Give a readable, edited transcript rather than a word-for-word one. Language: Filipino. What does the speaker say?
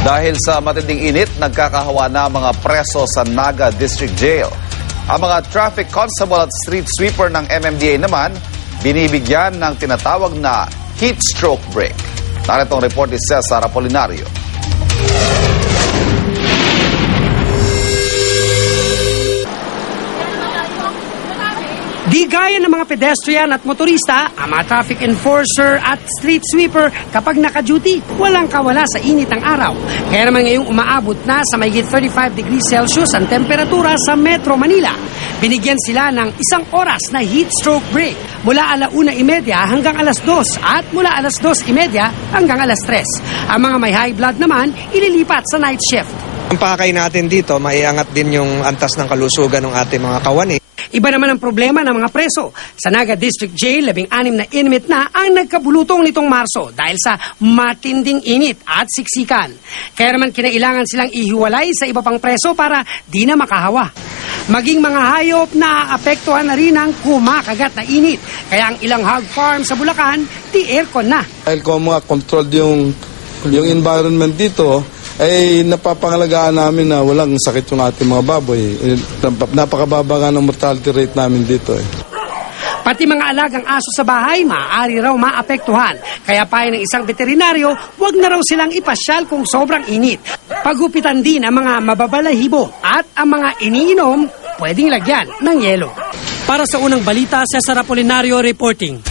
Dahil sa matinding init, nagkakahawa na mga preso sa Naga District Jail. Ang mga traffic constable at street sweeper ng MMDA naman, binibigyan ng tinatawag na heat stroke break. Narito ang report ni Cesar Apolinario. Di gaya ng mga pedestrian at motorista, ang mga traffic enforcer at street sweeper kapag naka-duty, walang kawala sa init ng araw. Kaya naman ngayong umaabot na sa mahigit 35 degrees Celsius ang temperatura sa Metro Manila. Binigyan sila ng 1 oras na heat stroke break mula 1:30 hanggang 2:00 at mula 2:30 hanggang 3:00. Ang mga may high blood naman, ililipat sa night shift. Ang pakay natin dito, maiangat din yung antas ng kalusugan ng ating mga kawani. Iba naman ang problema ng mga preso. Sa Naga District Jail, 16 na inmate na ang nagkabulutong nitong Marso dahil sa matinding init at siksikan. Kaya naman kinailangan silang ihiwalay sa iba pang preso para di na makahawa. Maging mga hayop na apektuhan na rin ng kumakagat na init. Kaya ang ilang hog farm sa Bulacan, di aircon na. Dahil kung mga controlled yung environment dito, ay napapangalagaan namin na walang sakit yung ating mga baboy. Napakababa nga ng mortality rate namin dito. Pati mga alagang aso sa bahay, maaari raw maapektuhan. Kaya payo ng isang veterinaryo, wag na raw silang ipasyal kung sobrang init. Pagupitan din ang mga mababalahibo at ang mga iniinom, pwedeng lagyan ng yelo. Para sa unang balita, Cesar Apolinario reporting.